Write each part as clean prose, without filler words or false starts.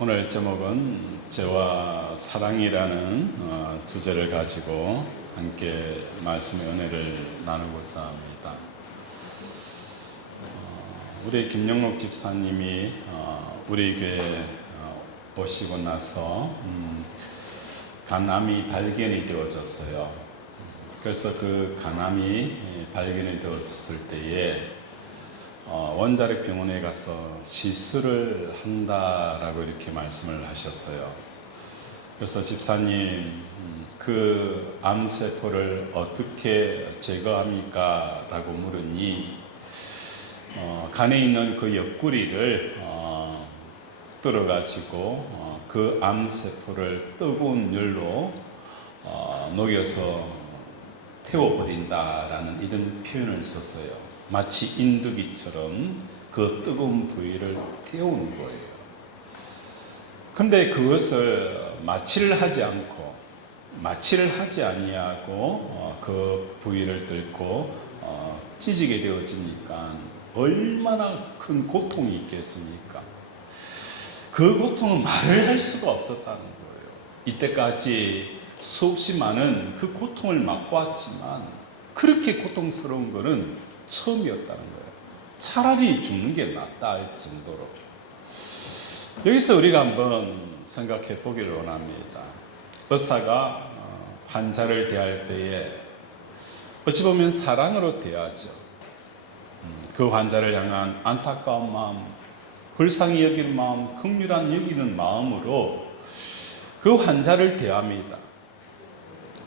오늘 제목은 죄와 사랑이라는 주제를 가지고 함께 말씀의 은혜를 나누고자 합니다. 우리 김영록 집사님이 우리 교회에 오시고 나서 간암이 발견이 되어졌어요. 그래서 그 간암이 발견이 되었을 때에 원자력 병원에 가서 시술을 한다라고 이렇게 말씀을 하셨어요. 그래서 집사님, 그 암세포를 어떻게 제거합니까? 라고 물으니 간에 있는 그 옆구리를 뚫어가지고 그 암세포를 뜨거운 열로 녹여서 태워버린다라는 이런 표현을 썼어요. 마치 인두기처럼 그 뜨거운 부위를 태우는 거예요. 그런데 그것을 마취를 하지 아니하고 그 부위를 뚫고 찢게 되어지니까 얼마나 큰 고통이 있겠습니까? 그 고통은 말을 할 수가 없었다는 거예요. 이때까지 수없이 많은 그 고통을 맛보았지만 그렇게 고통스러운 것은 처음이었다는 거예요. 차라리 죽는 게 낫다 할 정도로. 여기서 우리가 한번 생각해 보기를 원합니다. 의사가 환자를 대할 때에 어찌 보면 사랑으로 대하죠. 그 환자를 향한 안타까운 마음, 불쌍히 여기는 마음, 긍휼한 여기는 마음으로 그 환자를 대합니다.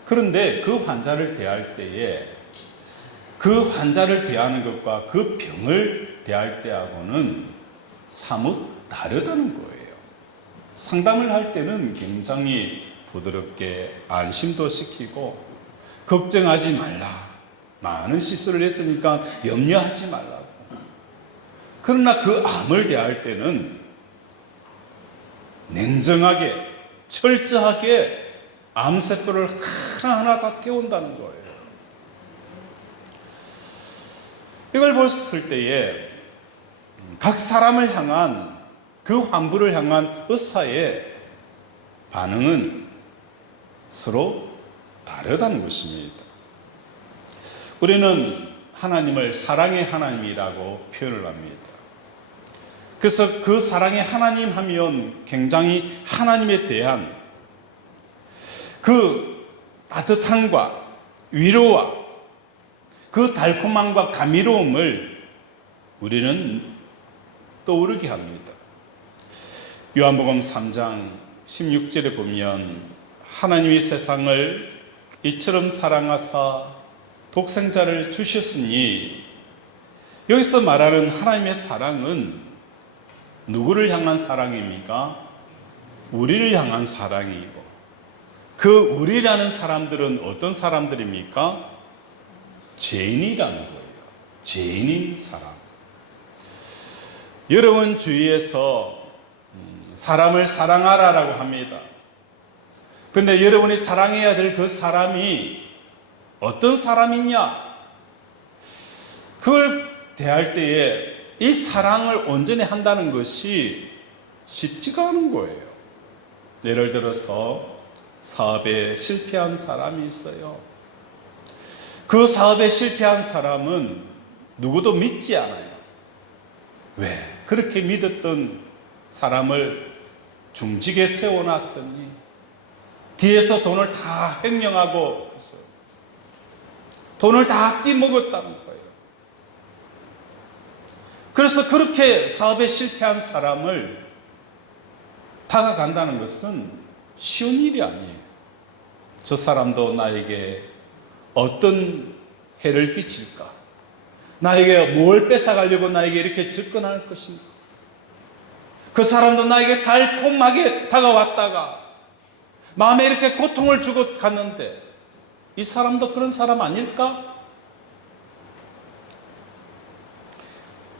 그런데 그 환자를 대할 때에 그 환자를 대하는 것과 그 병을 대할 때하고는 사뭇 다르다는 거예요. 상담을 할 때는 굉장히 부드럽게 안심도 시키고 걱정하지 말라. 많은 시술을 했으니까 염려하지 말라고. 그러나 그 암을 대할 때는 냉정하게, 철저하게 암세포를 하나하나 다 태운다는 거예요. 이걸 봤을 때에 각 사람을 향한 그 환부를 향한 의사의 반응은 서로 다르다는 것입니다. 우리는 하나님을 사랑의 하나님이라고 표현을 합니다. 그래서 그 사랑의 하나님 하면 굉장히 하나님에 대한 그 따뜻함과 위로와 그 달콤함과 감미로움을 우리는 떠오르게 합니다. 요한복음 3장 16절에 보면 하나님이 세상을 이처럼 사랑하사 독생자를 주셨으니, 여기서 말하는 하나님의 사랑은 누구를 향한 사랑입니까? 우리를 향한 사랑이고, 그 우리라는 사람들은 어떤 사람들입니까? 죄인이라는 거예요. 죄인인 사람. 여러분 주위에서 사람을 사랑하라라고 합니다. 그런데 여러분이 사랑해야 될 그 사람이 어떤 사람이냐? 그걸 대할 때에 이 사랑을 온전히 한다는 것이 쉽지가 않은 거예요. 예를 들어서 사업에 실패한 사람이 있어요. 그 사업에 실패한 사람은 누구도 믿지 않아요. 왜? 그렇게 믿었던 사람을 중직에 세워놨더니 뒤에서 돈을 다 횡령하고 돈을 다 끼먹었다는 거예요. 그래서 그렇게 사업에 실패한 사람을 다가간다는 것은 쉬운 일이 아니에요. 저 사람도 나에게 어떤 해를 끼칠까? 나에게 뭘 뺏어가려고 나에게 이렇게 접근할 것인가? 그 사람도 나에게 달콤하게 다가왔다가 마음에 이렇게 고통을 주고 갔는데 이 사람도 그런 사람 아닐까?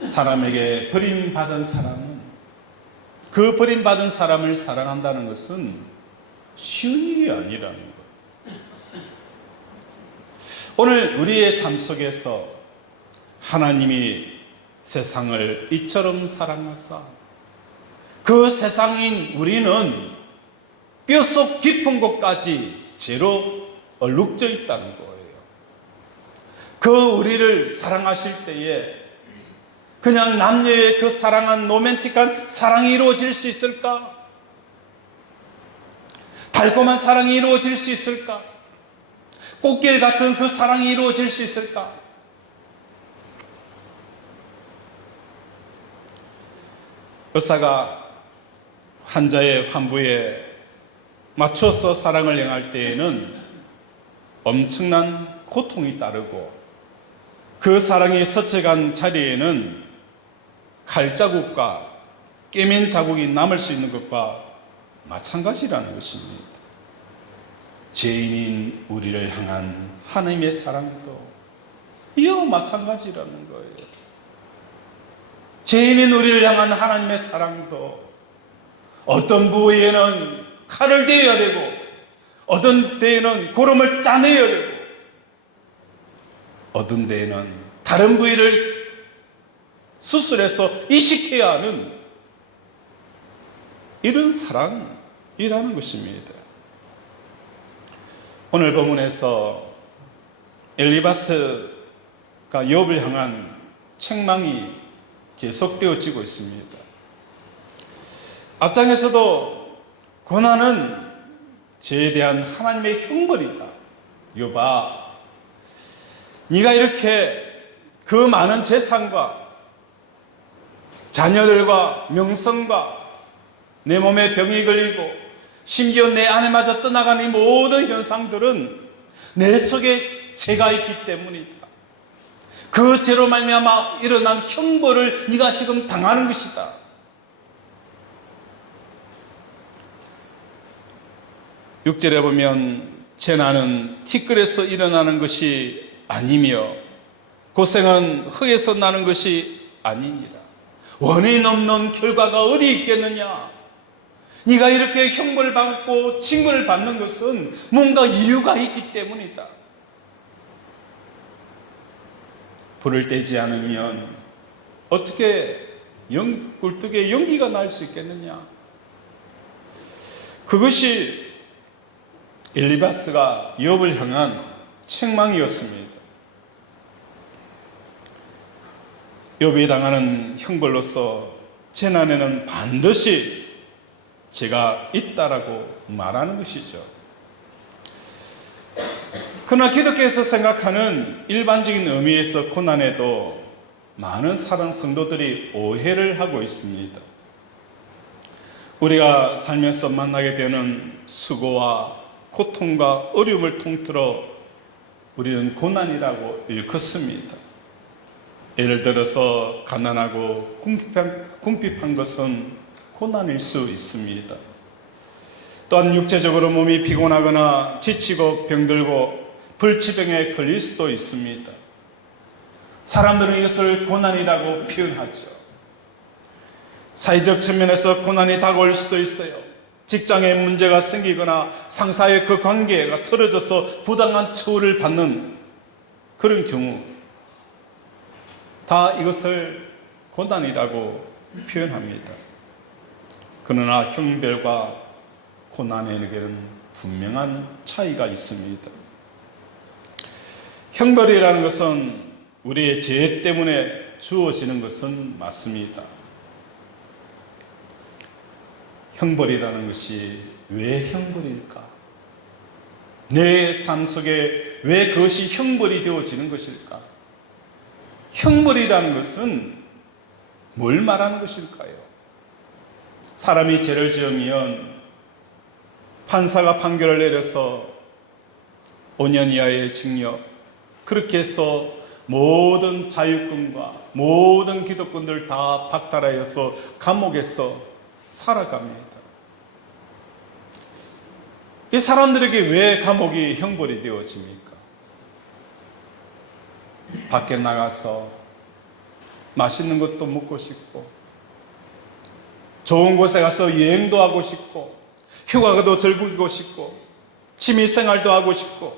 사람에게 버림받은 사람은 그 버림받은 사람을 사랑한다는 것은 쉬운 일이 아니라는 거예요. 오늘 우리의 삶 속에서 하나님이 세상을 이처럼 사랑하사 그 세상인 우리는 뼛속 깊은 곳까지 죄로 얼룩져 있다는 거예요. 그 우리를 사랑하실 때에 그냥 남녀의 그 사랑한 로맨틱한 사랑이 이루어질 수 있을까? 달콤한 사랑이 이루어질 수 있을까? 꽃길 같은 그 사랑이 이루어질 수 있을까? 의사가 환자의 환부에 맞춰서 사랑을 행할 때에는 엄청난 고통이 따르고 그 사랑이 스쳐간 자리에는 칼자국과 꿰맨 자국이 남을 수 있는 것과 마찬가지라는 것입니다. 죄인인 우리를 향한 하나님의 사랑도 이와 마찬가지라는 거예요. 죄인인 우리를 향한 하나님의 사랑도 어떤 부위에는 칼을 대어야 되고 어떤 데에는 고름을 짜내야 되고 어떤 데에는 다른 부위를 수술해서 이식해야 하는 이런 사랑이라는 것입니다. 오늘 본문에서 엘리바스가 욥을 향한 책망이 계속되어지고 있습니다. 앞장에서도 고난은 죄에 대한 하나님의 형벌이다. 욥아, 네가 이렇게 그 많은 재산과 자녀들과 명성과 내 몸에 병이 걸리고 심지어 내 아내마저 떠나간 이 모든 현상들은 내 속에 죄가 있기 때문이다. 그 죄로 말미암아 일어난 형벌을 네가 지금 당하는 것이다. 육 절에 보면 재난은 티끌에서 일어나는 것이 아니며 고생은 흙에서 나는 것이 아니니라. 원인 없는 결과가 어디 있겠느냐? 네가 이렇게 형벌을 받고 징벌을 받는 것은 뭔가 이유가 있기 때문이다. 불을 떼지 않으면 어떻게 굴뚝에 연기가 날 수 있겠느냐? 그것이 엘리바스가 욥을 향한 책망이었습니다. 욥이 당하는 형벌로서 재난에는 반드시 죄가 있다라고 말하는 것이죠. 그러나 기독교에서 생각하는 일반적인 의미에서 고난에도 많은 사랑 성도들이 오해를 하고 있습니다. 우리가 살면서 만나게 되는 수고와 고통과 어려움을 통틀어 우리는 고난이라고 일컫습니다. 예를 들어서 가난하고 궁핍한 것은 고난일 수 있습니다. 또한 육체적으로 몸이 피곤하거나 지치고 병들고 불치병에 걸릴 수도 있습니다. 사람들은 이것을 고난이라고 표현하죠. 사회적 측면에서 고난이 다가올 수도 있어요. 직장에 문제가 생기거나 상사의 그 관계가 틀어져서 부당한 처우를 받는 그런 경우 다 이것을 고난이라고 표현합니다. 그러나 형벌과 고난에게는 분명한 차이가 있습니다. 형벌이라는 것은 우리의 죄 때문에 주어지는 것은 맞습니다. 형벌이라는 것이 왜 형벌일까? 내 삶 속에 왜 그것이 형벌이 되어지는 것일까? 형벌이라는 것은 뭘 말하는 것일까요? 사람이 죄를 지으면 판사가 판결을 내려서 5년 이하의 징역, 그렇게 해서 모든 자유권과 모든 기득권들 다 박탈하여서 감옥에서 살아갑니다. 이 사람들에게 왜 감옥이 형벌이 되어집니까? 밖에 나가서 맛있는 것도 먹고 싶고 좋은 곳에 가서 여행도 하고 싶고 휴가도 즐기고 싶고 취미생활도 하고 싶고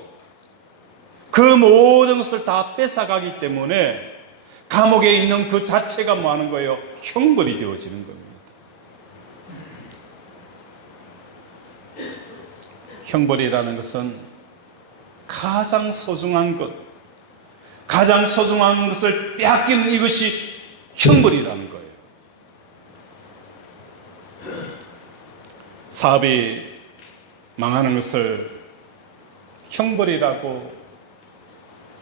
그 모든 것을 다 뺏어가기 때문에 감옥에 있는 그 자체가 뭐 하는 거예요? 형벌이 되어지는 겁니다. 형벌이라는 것은 가장 소중한 것, 가장 소중한 것을 빼앗기는 이것이 형벌이라는 거예요. 사업이 망하는 것을 형벌이라고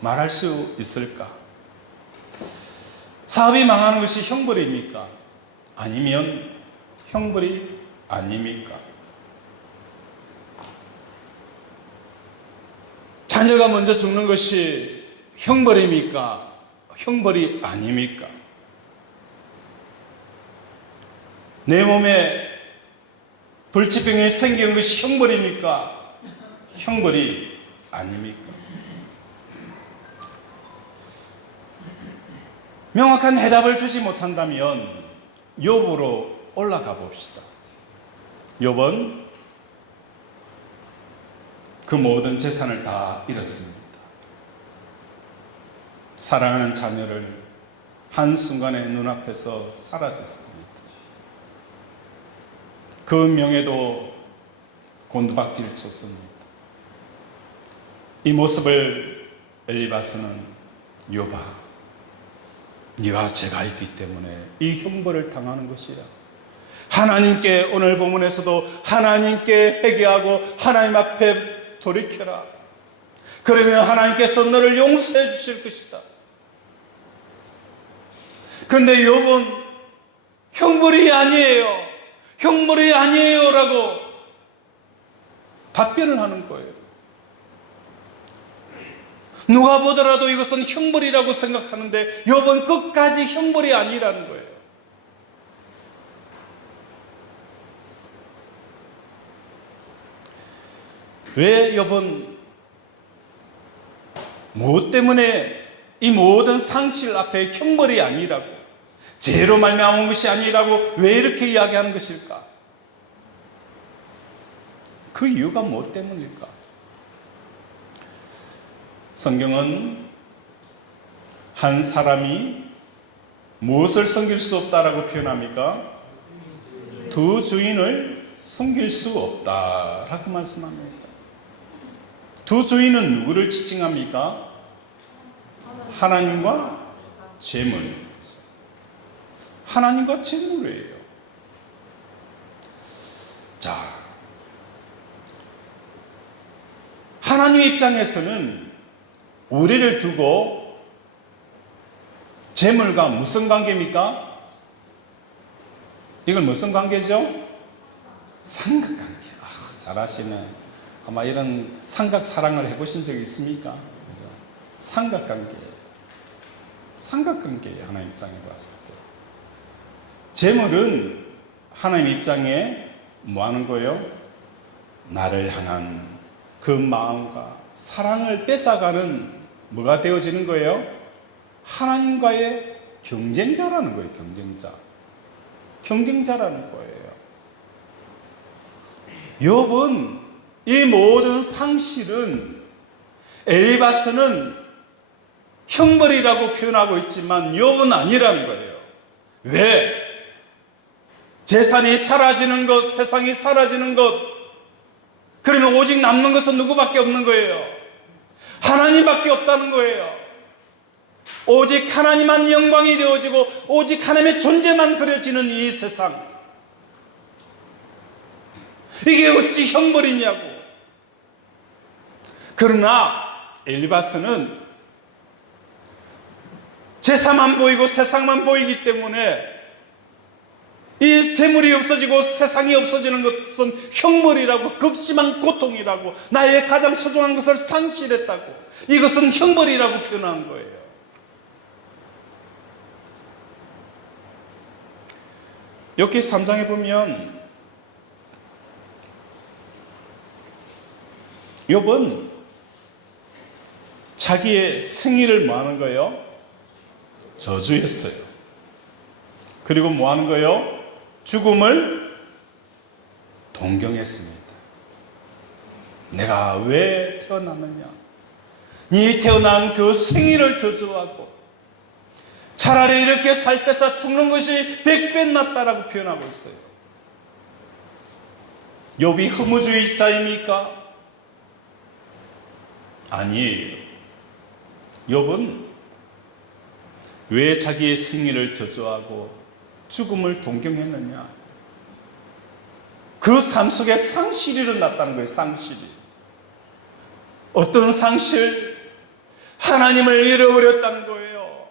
말할 수 있을까? 사업이 망하는 것이 형벌입니까? 아니면 형벌이 아닙니까? 자녀가 먼저 죽는 것이 형벌입니까? 형벌이 아닙니까? 내 몸에 불치병이 생긴 것이 형벌입니까? 형벌이 아닙니까? 명확한 해답을 주지 못한다면 욥으로 올라가 봅시다. 욥은 그 모든 재산을 다 잃었습니다. 사랑하는 자녀를 한순간에 눈앞에서 사라졌습니다. 그 명예도 곤두박질 쳤습니다. 이 모습을 엘리바스는 욥아, 네가 죄가 있기 때문에 이 형벌을 당하는 것이라. 하나님께, 오늘 본문에서도 하나님께 회개하고 하나님 앞에 돌이켜라. 그러면 하나님께서 너를 용서해 주실 것이다. 그런데 욥은 형벌이 아니에요, 형벌이 아니에요 라고 답변을 하는 거예요. 누가 보더라도 이것은 형벌이라고 생각하는데 욥은 끝까지 형벌이 아니라는 거예요. 왜 욥은 무엇 때문에 이 모든 상실 앞에 형벌이 아니라고, 죄로 말미암은 것이 아니라고 왜 이렇게 이야기하는 것일까? 그 이유가 무엇 때문일까? 성경은 한 사람이 무엇을 섬길 수 없다라고 표현합니까? 두 주인을 섬길 수 없다라고 말씀합니다. 두 주인은 누구를 지칭합니까? 하나님과 재물. 하나님과 재물이에요. 자, 하나님 입장에서는 우리를 두고 재물과 무슨 관계입니까? 이걸 무슨 관계죠? 삼각관계. 잘하시네. 아마 이런 삼각사랑을 해보신 적이 있습니까? 그죠? 삼각관계. 삼각관계예요, 하나님 입장에 봤을 때. 재물은 하나님 입장에 뭐 하는 거예요? 나를 향한 그 마음과 사랑을 뺏어가는 뭐가 되어지는 거예요? 하나님과의 경쟁자라는 거예요. 경쟁자라는 거예요. 욥은 이 모든 상실은, 엘리바스는 형벌이라고 표현하고 있지만 욥은 아니라는 거예요. 왜? 재산이 사라지는 것, 세상이 사라지는 것, 그러면 오직 남는 것은 누구밖에 없는 거예요? 하나님밖에 없다는 거예요. 오직 하나님만 영광이 되어지고 오직 하나님의 존재만 그려지는 이 세상, 이게 어찌 형벌이냐고. 그러나 엘리바스는 재산만 보이고 세상만 보이기 때문에 이 재물이 없어지고 세상이 없어지는 것은 형벌이라고, 극심한 고통이라고, 나의 가장 소중한 것을 상실했다고, 이것은 형벌이라고 표현한 거예요. 여기 3장에 보면 욥은 자기의 생일을 뭐 하는 거예요? 저주했어요. 그리고 뭐 하는 거예요? 죽음을 동경했습니다. 내가 왜 태어났느냐? 네 태어난 그 생일을 저주하고 차라리 이렇게 살 뺏어 죽는 것이 100배 낫다라고 표현하고 있어요. 욥이 허무주의자입니까? 아니에요. 욥은 왜 자기의 생일을 저주하고 죽음을 동경했느냐? 그 삶 속에 상실이 일어났다는 거예요. 상실이. 어떤 상실? 하나님을 잃어버렸다는 거예요.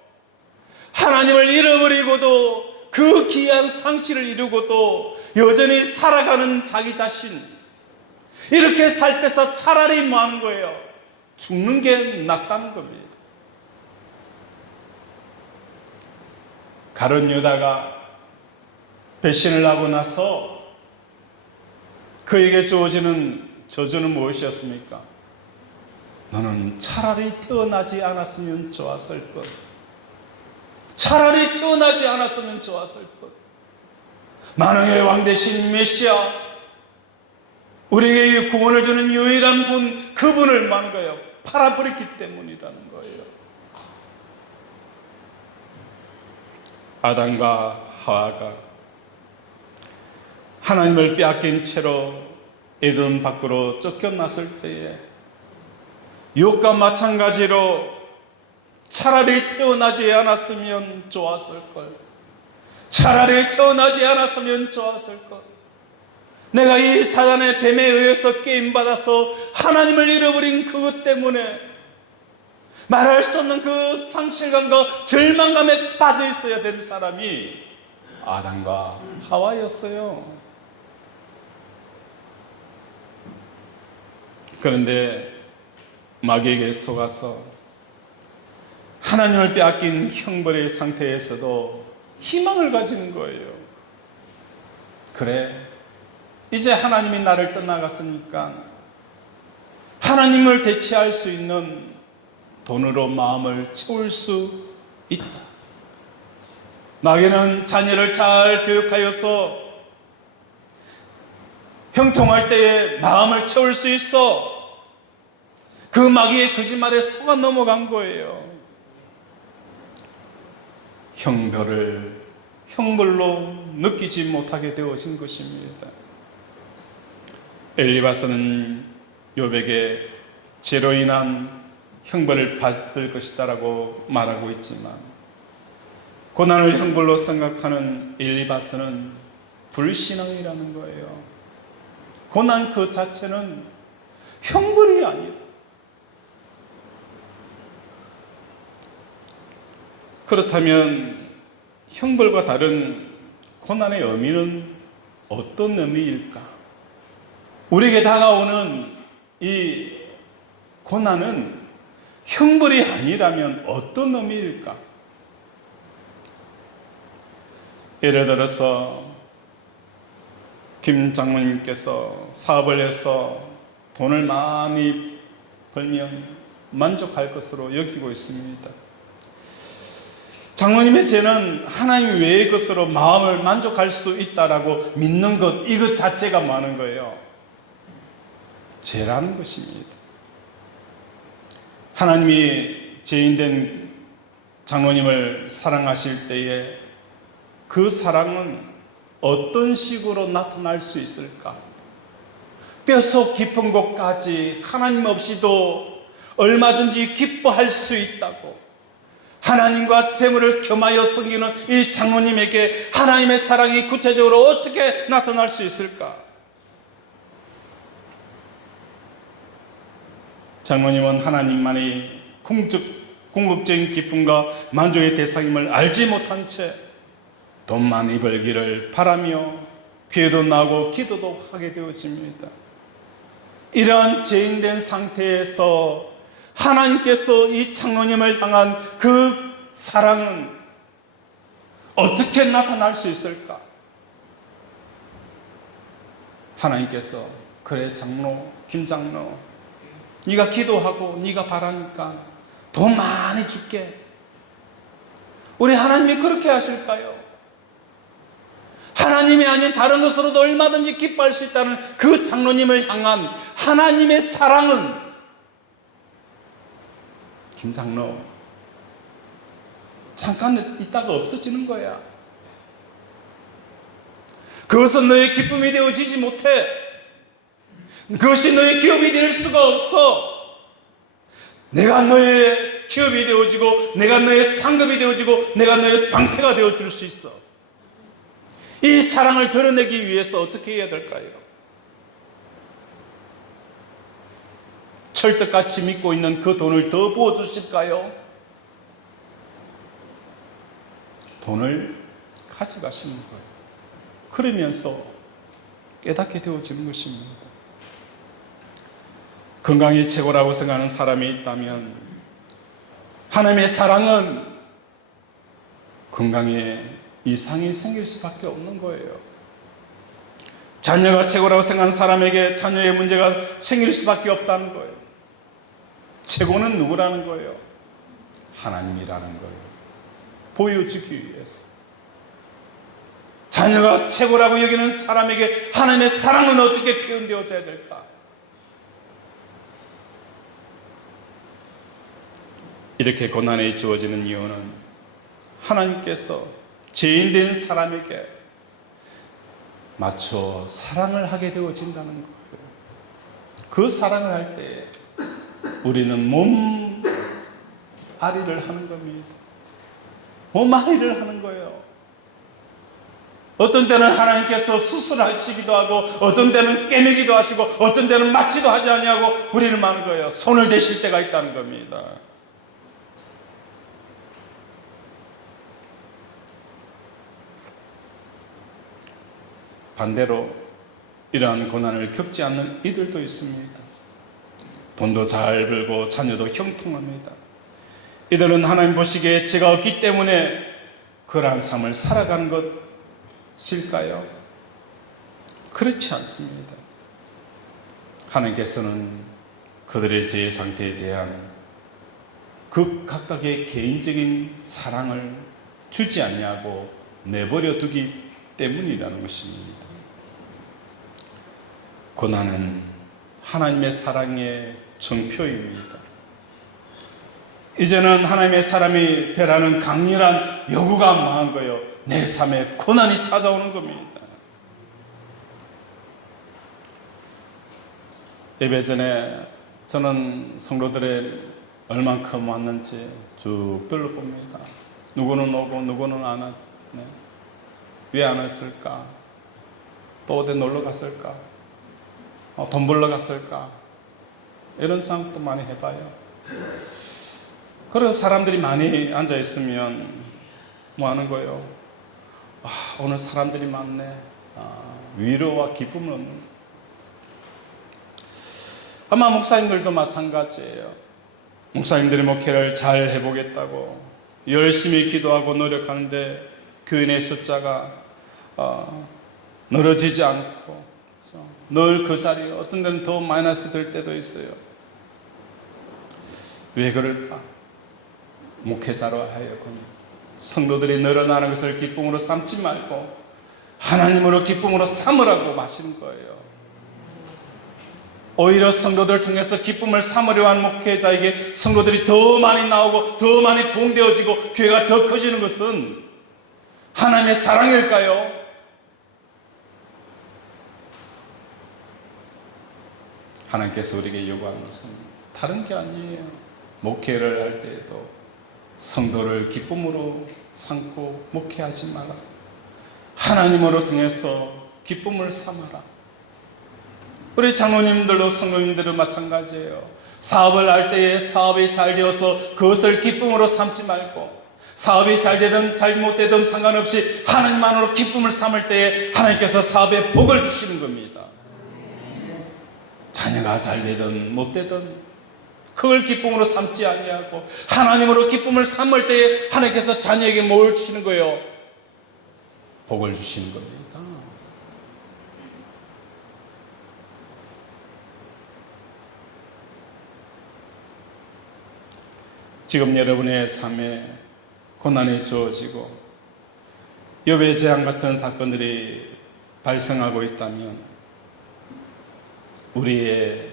하나님을 잃어버리고도 그 귀한 상실을 이루고도 여전히 살아가는 자기 자신, 이렇게 살 때서 차라리 뭐 하는 거예요? 죽는 게 낫다는 겁니다. 가룟 유다가 배신을 하고 나서 그에게 주어지는 저주는 무엇이었습니까? 너는 차라리 태어나지 않았으면 좋았을 것. 차라리 태어나지 않았으면 좋았을 것. 만왕의 왕 대신 메시아, 우리에게 구원을 주는 유일한 분, 그분을 만 거예요. 팔아버렸기 때문이라는 거예요. 아담과 하와가 하나님을 빼앗긴 채로 에덴 밖으로 쫓겨났을 때에 욥과 마찬가지로 차라리 태어나지 않았으면 좋았을 걸. 차라리 태어나지 않았으면 좋았을 것. 내가 이 사단의 뱀에 의해서 게임받아서 하나님을 잃어버린 그것 때문에 말할 수 없는 그 상실감과 절망감에 빠져 있어야 되는 사람이 아담과 하와였어요. 그런데 마귀에게 속아서 하나님을 빼앗긴 형벌의 상태에서도 희망을 가지는 거예요. 그래, 이제 하나님이 나를 떠나갔으니까 하나님을 대체할 수 있는 돈으로 마음을 채울 수 있다. 마귀는 자녀를 잘 교육하여서 형통할 때에 마음을 채울 수 있어. 그 마귀의 거짓말에 속아 넘어간 거예요. 형벌로 느끼지 못하게 되어진 것입니다. 엘리바스는 욥에게 죄로 인한 형벌을 받을 것이다라고 말하고 있지만, 고난을 형벌로 생각하는 엘리바스는 불신앙이라는 거예요. 고난 그 자체는 형벌이 아니다. 그렇다면 형벌과 다른 고난의 의미는 어떤 의미일까? 우리에게 다가오는 이 고난은 형벌이 아니라면 어떤 의미일까? 예를 들어서 김 장모님께서 사업을 해서 돈을 많이 벌면 만족할 것으로 여기고 있습니다. 장로님의 죄는 하나님 외의 것으로 마음을 만족할 수 있다라고 믿는 것, 이것 자체가 많은 거예요. 죄라는 것입니다. 하나님이 죄인된 장로님을 사랑하실 때에 그 사랑은 어떤 식으로 나타날 수 있을까? 뼛속 깊은 곳까지 하나님 없이도 얼마든지 기뻐할 수 있다고, 하나님과 재물을 겸하여 섬기는 이 장로님에게 하나님의 사랑이 구체적으로 어떻게 나타날 수 있을까? 장로님은 하나님만이 궁극적인 기쁨과 만족의 대상임을 알지 못한 채 돈 많이 벌기를 바라며 귀도 나고 기도도 하게 되어집니다. 이러한 죄인된 상태에서 하나님께서 이 장로님을 향한 그 사랑은 어떻게 나타날 수 있을까? 하나님께서, 그래 장로, 김 장로, 네가 기도하고 네가 바라니까 돈 많이 줄게. 우리 하나님이 그렇게 하실까요? 하나님이 아닌 다른 것으로도 얼마든지 기뻐할 수 있다는 그 장로님을 향한 하나님의 사랑은, 김 장로, 잠깐 있다가 없어지는 거야. 그것은 너의 기쁨이 되어지지 못해. 그것이 너의 기업이 될 수가 없어. 내가 너의 기업이 되어지고 내가 너의 상급이 되어지고 내가 너의 방패가 되어줄 수 있어. 이 사랑을 드러내기 위해서 어떻게 해야 될까요? 철떡같이 믿고 있는 그 돈을 더 부어주실까요? 돈을 가져가시는 거예요. 그러면서 깨닫게 되어지는 것입니다. 건강이 최고라고 생각하는 사람이 있다면 하나님의 사랑은 건강에 이상이 생길 수밖에 없는 거예요. 자녀가 최고라고 생각하는 사람에게 자녀의 문제가 생길 수밖에 없다는 거예요. 최고는 누구라는 거예요? 하나님이라는 거예요. 보여주기 위해서. 자녀가 최고라고 여기는 사람에게 하나님의 사랑은 어떻게 표현되어져야 될까? 이렇게 고난이 주어지는 이유는 하나님께서 죄인된 사람에게 맞춰 사랑을 하게 되어진다는 거예요. 그 사랑을 할 때 우리는 몸아리를 하는 겁니다. 몸아리를 하는 거예요. 어떤 때는 하나님께서 수술하시기도 하고 어떤 때는 꿰매기도 하시고 어떤 때는 맞지도 하지 아니하고 우리를 마는 거예요. 손을 대실 때가 있다는 겁니다. 반대로 이러한 고난을 겪지 않는 이들도 있습니다. 돈도 잘 벌고 자녀도 형통합니다. 이들은 하나님 보시기에 죄가 없기 때문에 그러한 삶을 살아가는 것일까요? 그렇지 않습니다. 하나님께서는 그들의 죄 상태에 대한 그 각각의 개인적인 사랑을 주지 않냐고 내버려 두기 때문이라는 것입니다. 고난은 하나님의 사랑의 정표입니다. 이제는 하나님의 사람이 되라는 강렬한 요구가 망한 거예요. 내 삶에 고난이 찾아오는 겁니다. 예배 전에 저는 성도들의 얼만큼 왔는지 쭉 둘러봅니다. 누구는 오고 누구는 안 왔네. 왜 안 왔을까? 또 어디 놀러 갔을까? 돈 벌러 갔을까? 이런 생각도 많이 해봐요. 그래서 사람들이 많이 앉아있으면 뭐 하는 거예요? 오늘 사람들이 많네. 위로와 기쁨을 얻는. 아마 목사님들도 마찬가지예요. 목사님들이 목회를 잘 해보겠다고 열심히 기도하고 노력하는데 교인의 숫자가 늘어지지 않고 늘 그 자리에 어떤 데는 더 마이너스 될 때도 있어요. 왜 그럴까? 목회자로 하여금 성도들이 늘어나는 것을 기쁨으로 삼지 말고 하나님으로 기쁨으로 삼으라고 마시는 거예요. 오히려 성도들을 통해서 기쁨을 삼으려 한 목회자에게 성도들이 더 많이 나오고 더 많이 부흥되어지고 교회가 더 커지는 것은 하나님의 사랑일까요? 하나님께서 우리에게 요구하는 것은 다른 게 아니에요. 목회를 할 때에도 성도를 기쁨으로 삼고 목회하지 마라. 하나님으로 통해서 기쁨을 삼아라. 우리 장로님들도 성도님들도 마찬가지예요. 사업을 할 때에 사업이 잘 되어서 그것을 기쁨으로 삼지 말고 사업이 잘 되든 잘못되든 상관없이 하나님만으로 기쁨을 삼을 때에 하나님께서 사업에 복을 주시는 겁니다. 자녀가 잘 되든 못 되든 그걸 기쁨으로 삼지 아니하고 하나님으로 기쁨을 삼을 때에 하나님께서 자녀에게 뭘 주시는 거예요? 복을 주시는 겁니다. 지금 여러분의 삶에 고난이 주어지고 욥의 재앙 같은 사건들이 발생하고 있다면 우리의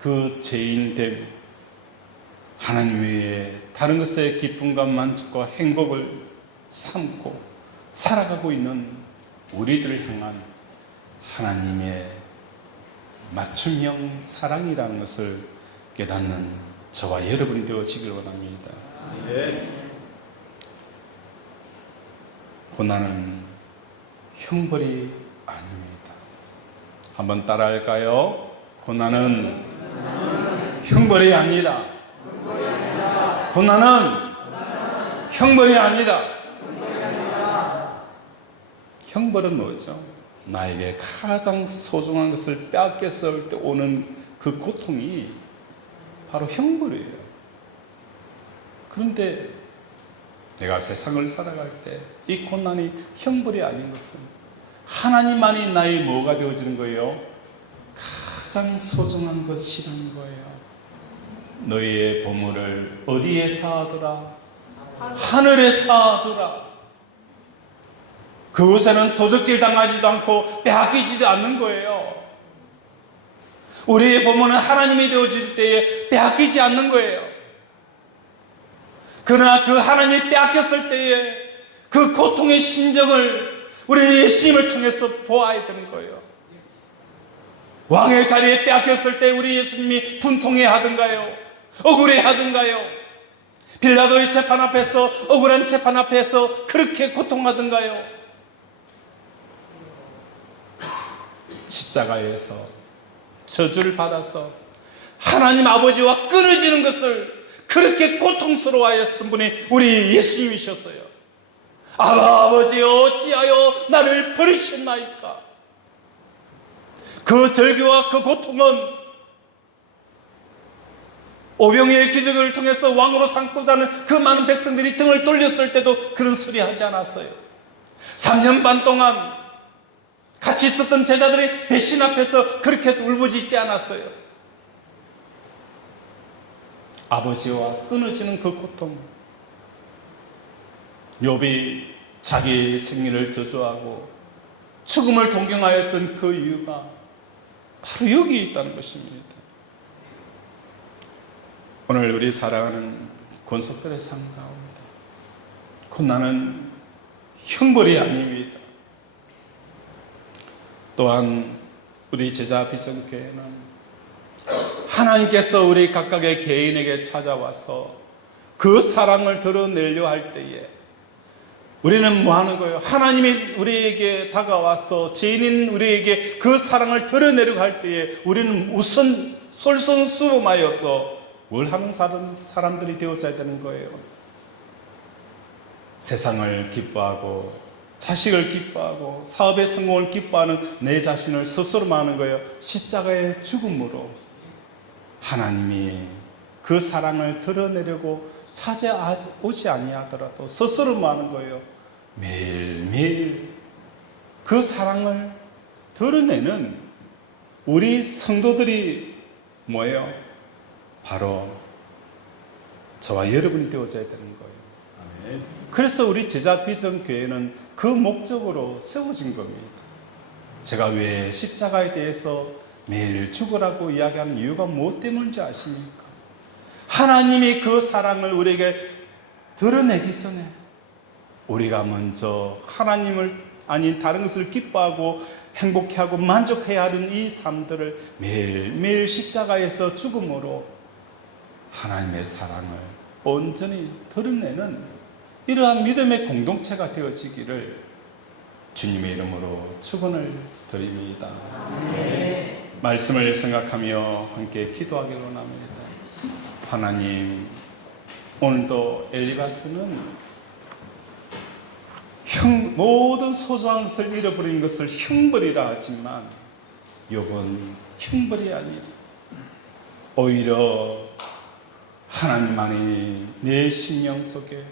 그 죄인됨, 하나님 외에 다른 것에 기쁨과 만족과 행복을 삼고 살아가고 있는 우리들을 향한 하나님의 맞춤형 사랑이라는 것을 깨닫는 저와 여러분이 되어지길 원합니다. 고난은 형벌이 아닙니다. 한번 따라할까요? 고난은 형벌이 아니다. 고난은 형벌이 아니다. 형벌은 뭐죠? 나에게 가장 소중한 것을 빼앗겼을 때 오는 그 고통이 바로 형벌이에요. 그런데 내가 세상을 살아갈 때 이 고난이 형벌이 아닌 것은 하나님만이 나의 뭐가 되어지는 거예요? 가장 소중한 것이라는 거예요. 너희의 보물을 어디에 쌓아두라? 하늘에 쌓아두라. 그곳에는 도적질 당하지도 않고 빼앗기지도 않는 거예요. 우리의 보물은 하나님이 되어질 때에 빼앗기지 않는 거예요. 그러나 그 하나님이 빼앗겼을 때에 그 고통의 심정을 우리는 예수님을 통해서 보아야 되는 거예요. 왕의 자리에 빼앗겼을 때 우리 예수님이 분통해 하던가요? 억울해 하던가요? 빌라도의 재판 앞에서, 억울한 재판 앞에서 그렇게 고통하던가요? 십자가에서 저주를 받아서 하나님 아버지와 끊어지는 것을 그렇게 고통스러워하였던 분이 우리 예수님이셨어요. 아버지여, 어찌하여 나를 버리셨나이까? 그 절규와 그 고통은 오병이의 기적을 통해서 왕으로 삼고자 하는 그 많은 백성들이 등을 돌렸을 때도 그런 소리 하지 않았어요. 3년 반 동안 같이 있었던 제자들이 배신 앞에서 그렇게 울부짖지 않았어요. 아버지와 끊어지는 그 고통, 욥이 자기 생일을 저주하고 죽음을 동경하였던 그 이유가 바로 여기 있다는 것입니다. 오늘 우리 사랑하는 권속들의 삶 가운데 고난은 형벌이 아닙니다. 또한 우리 제자 비전교회는 하나님께서 우리 각각의 개인에게 찾아와서 그 사랑을 드러내려 할 때에 우리는 뭐 하는 거예요? 하나님이 우리에게 다가와서 죄인인 우리에게 그 사랑을 드러내려고 할 때에 우리는 우선 솔선수범하여서 뭘 하는 사람들이 되어져야 되는 거예요. 세상을 기뻐하고 자식을 기뻐하고 사업의 성공을 기뻐하는 내 자신을 스스로 마는 거예요. 십자가의 죽음으로 하나님이 그 사랑을 드러내려고 찾아오지 아니하더라도 스스로 마는 거예요. 매일매일 그 사랑을 드러내는 우리 성도들이 뭐예요? 바로 저와 여러분이 되어져야 되는 거예요. 그래서 우리 제자 비전교회는 그 목적으로 세워진 겁니다. 제가 왜 십자가에 대해서 매일 죽으라고 이야기하는 이유가 무엇 때문인지 아십니까? 하나님이 그 사랑을 우리에게 드러내기 전에 우리가 먼저 하나님을 아닌 다른 것을 기뻐하고 행복해하고 만족해야 하는 이 삶들을 매일매일 십자가에서 죽음으로 하나님의 사랑을 온전히 드러내는 이러한 믿음의 공동체가 되어지기를 주님의 이름으로 축원을 드립니다. 말씀을 생각하며 함께 기도하기를 원합니다. 하나님, 오늘도 엘리바스는 모든 소중한 것을 잃어버린 것을 형벌이라 하지만 욥은 형벌이 아니다. 오히려 하나님만이 내 심령 속에,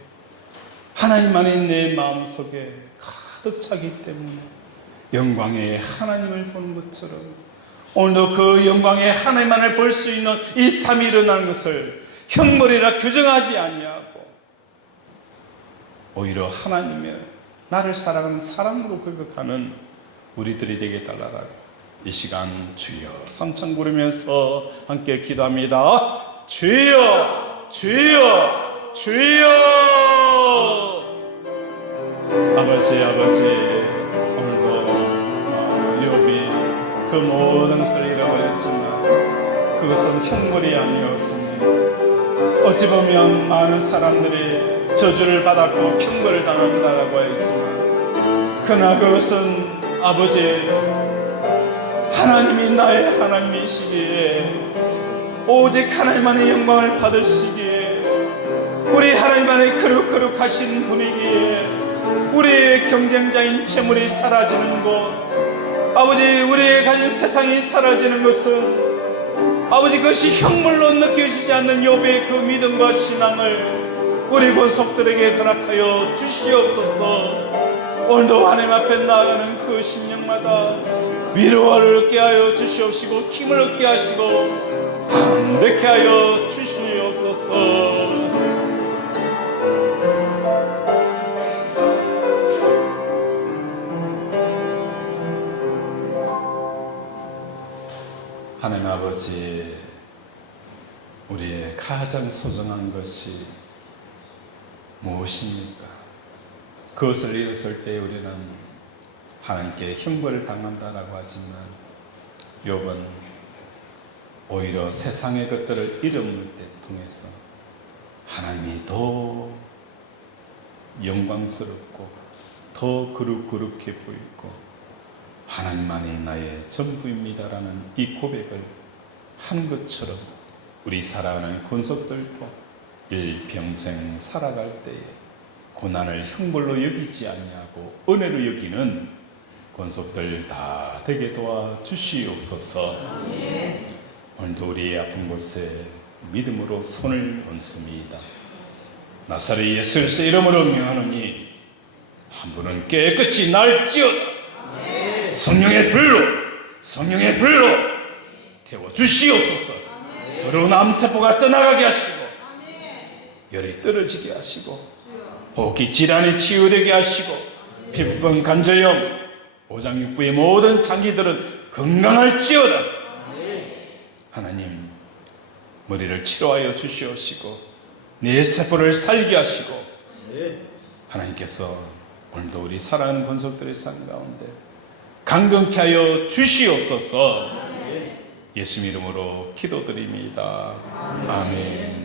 하나님만이 내 마음 속에 가득 차기 때문에 영광의 하나님을 보는 것처럼 오늘도 그 영광의 하나님만을 볼 수 있는 이 삶이 일어나는 것을 형벌이라 규정하지 아니하고 오히려 하나님의 나를 사랑하는 사랑으로 고백하는 우리들이 되게 달라라. 이 시간 주여 삼창 부르면서 함께 기도합니다. 주여, 주여, 주여. 아버지, 아버지, 오늘도 욥이 그 모든 것을 잃어버렸지만 그것은 형벌이 아니었습니다. 어찌 보면 많은 사람들이 저주를 받았고 형벌을 당한다라고 했지만, 그러나 그것은 아버지 하나님이 나의 하나님이시기에, 오직 하나님만의 영광을 받으시기에, 우리 하나님만의 거룩거룩하신 분이기에, 우리의 경쟁자인 재물이 사라지는 것, 아버지 우리의 가진 세상이 사라지는 것은 아버지 그것이 형물로 느껴지지 않는 욥의 그 믿음과 신앙을 우리 권속들에게 허락하여 주시옵소서. 오늘도 하나님 앞에 나아가는 그 심령마다 위로를 얻게 하여 주시옵시고, 힘을 얻게 하시고, 담대케 하여 주시옵소서. 하나님 아버지, 우리의 가장 소중한 것이 무엇입니까? 그것을 잃었을 때 우리는 하나님께 형벌을 당한다라고 하지만, 욥은 오히려 세상의 것들을 잃음을 통해서 하나님이 더 영광스럽고 더 거룩해 보이고 하나님만이 나의 전부입니다라는 이 고백을 한 것처럼, 우리 살아가는 권속들도 일평생 살아갈 때에 고난을 형벌로 여기지 아니하고 은혜로 여기는 권속들 다 되게 도와주시옵소서. 오늘도 우리의 아픈 곳에 믿음으로 손을 얹습니다. 나사렛 예수의 이름으로 명하노니 한 분은 깨끗이 날지어다. 성령의 불로 태워주시옵소서. 더러운 암세포가 떠나가게 하시고, 열이 떨어지게 하시고, 호흡기 질환이 치유되게 하시고, 피부병, 관절염, 오장육부의 모든 장기들은 건강할지어다. 하나님, 머리를 치료하여 주시옵시고, 내 세포를 살게 하시고, 하나님께서 오늘도 우리 사랑하는 권속들의 삶 가운데 강건케 하여 주시옵소서. 예수 이름으로 기도드립니다. 아멘.